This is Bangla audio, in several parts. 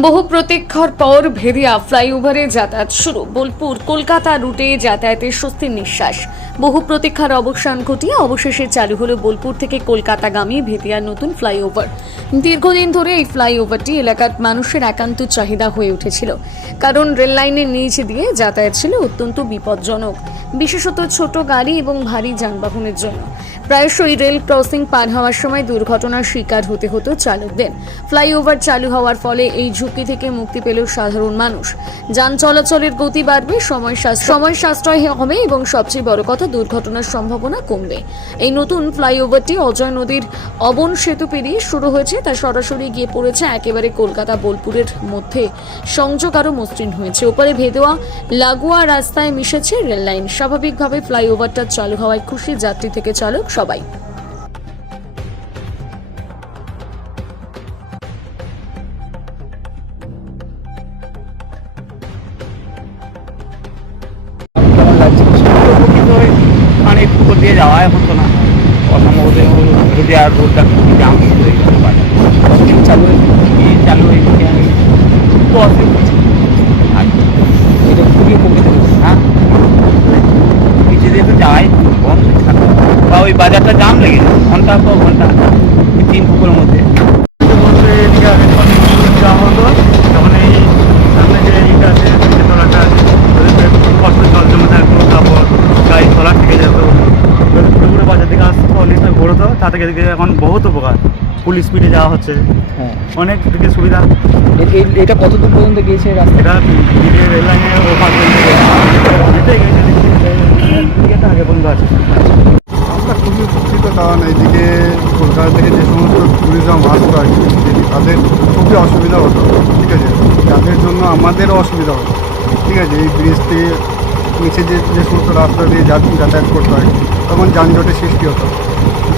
বহু প্রতীক্ষার পর ভেদিয়া ফ্লাইওভারে যাতায়াত শুরু। বোলপুর কলকাতা রুটে যাতায়াতের স্বস্তির নিঃশ্বাস। বহু প্রতীক্ষার অবসান ঘটিয়ে অবশেষে চালু হলো বোলপুর থেকে কলকাতাগামী ভেদিয়ার নতুন ফ্লাইওভার। দীর্ঘদিন ধরে এই ফ্লাইওভারটি এলাকার মানুষের একান্ত চাহিদা হয়ে উঠেছিল, কারণ রেল লাইনের নিচ দিয়ে যাতায়াত ছিল অত্যন্ত বিপজ্জনক, বিশেষত ছোট গাড়ি এবং ভারী যানবাহনের জন্য। প্রায়শই রেল ক্রসিং পার হওয়ার সময় দুর্ঘটনার শিকার হতে হতো চালকদের। ফ্লাইওভার চালু হওয়ার ফলে এই ঝুঁকি থেকে মুক্তি পেল সাধারণ মানুষ। যান চলাচলের গতি বাড়বে, সময় সাশ্রয় হবে এবং সবচেয়ে বড় কথা, দুর্ঘটনার সম্ভাবনা কমবে। এই নতুন ফ্লাইওভারটি অজয় নদীর অবন সেতু পেরিয়ে শুরু হয়েছে, তা সরাসরি গিয়ে পড়েছে একেবারে কলকাতা বোলপুরের মধ্যে। সংযোগ আরও মসৃণ হয়েছে। ওপারে ভেদোয়া লাগোয়া রাস্তায় মিশেছে রেল লাইন। স্বাভাবিকভাবে ফ্লাইওভারটা চালু হওয়ায় খুশি যাত্রী থেকে চালক সবাই। কেমন লাগছে? মানে পুকুর দিয়ে যাওয়াই হতো না, অসম্ভবত যদি আর রোডটা খুবই জাম হয়ে যেতে পারে। কতদিন চালু হয়েছে? চালু হয়েছে আমি 10 দিন আগে। এটা খুবই উপকৃত হয়েছে। হ্যাঁ, নিচে দিয়ে তো যাওয়াই বন্ধ থাকে, বা ওই বাজারটা জাম লেগে যায় ঘন্টা পর ঘন্টা 3 পুকুরের মধ্যে। বলতে এদিকে আগে যাওয়া হতো, তখন এই সামনে যে ইটা আছে, তোলাটা আছে, ওদের খুব কষ্ট, জল জমে থাকতো, তারপর গাড়ি তোলা থেকে যেত, পুরো বাজার থেকে আসতো, অলিশটা ঘোরতো, তা থেকে এদিকে এখন বহুত উপকার। ফুল স্পিডে যাওয়া হচ্ছে, হ্যাঁ, অনেক দিকে সুবিধা। এটা কতদূর পর্যন্ত গিয়েছে রাস্তা? এটা দিকে রেল লাইনে ওপার পর্যন্ত যেতে গেছে, দিকে তো আগে পর্যন্ত আছে। আমরা খুবই উপকৃত, কারণ এইদিকে কলকাতা থেকে যে সমস্ত ট্যুরিজম আসতো আর কি, তাদের খুবই অসুবিধা হতো। ঠিক আছে, তাদের জন্য আমাদেরও অসুবিধা হতো। ঠিক আছে, এই ব্রিজ থেকে নিচে যে সমস্ত রাস্তা দিয়ে যাতায়াত করতে হয়, তখন যানজটের সৃষ্টি হতো।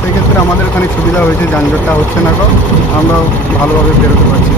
সেক্ষেত্রে আমাদের ওখানে সুবিধা হয়েছে, যানজটটা হচ্ছে না, আমরা ভালোভাবে বেরোতে পারছি।